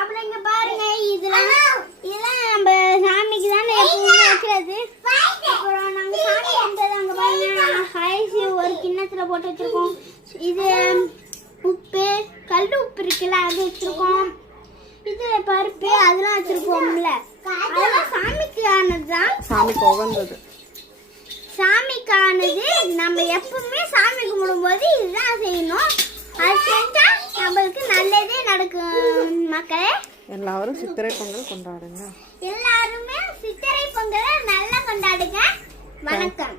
அப்புறம் இங்க பாருங்க இதெல்லாம் நம்ம சாமிக்கு தானே எப்பவுமே வைக்கிறது. அப்புறம் நாங்க சாமி கும்பிட்டது அங்க பாருங்க அரிசி ஒரு கிண்ணத்துல போட்டு வச்சிருக்கோம். இது உப்பு கல் உப்பு இருக்குல்ல அது வச்சிருக்கோம். இது பருப்பு அதெல்லாம் வச்சிருக்கோம்ல அதெல்லாம் சாமிக்கானதுதான். சாமிக்கு உகந்தது. சாமிக்கானது நம்ம எப்பவுமே சாமி கும்பிடும்போது இதுதான் செய்யணும். அது செஞ்சா நம்மளுக்கு நல்லதே நடக்கும். மக்களே எல்லாரும் சித்திரை பொங்கல் கொண்டாடுங்க. எல்லாருமே சித்திரை பொங்கலை நல்லா கொண்டாடுங்க. வணக்கம்.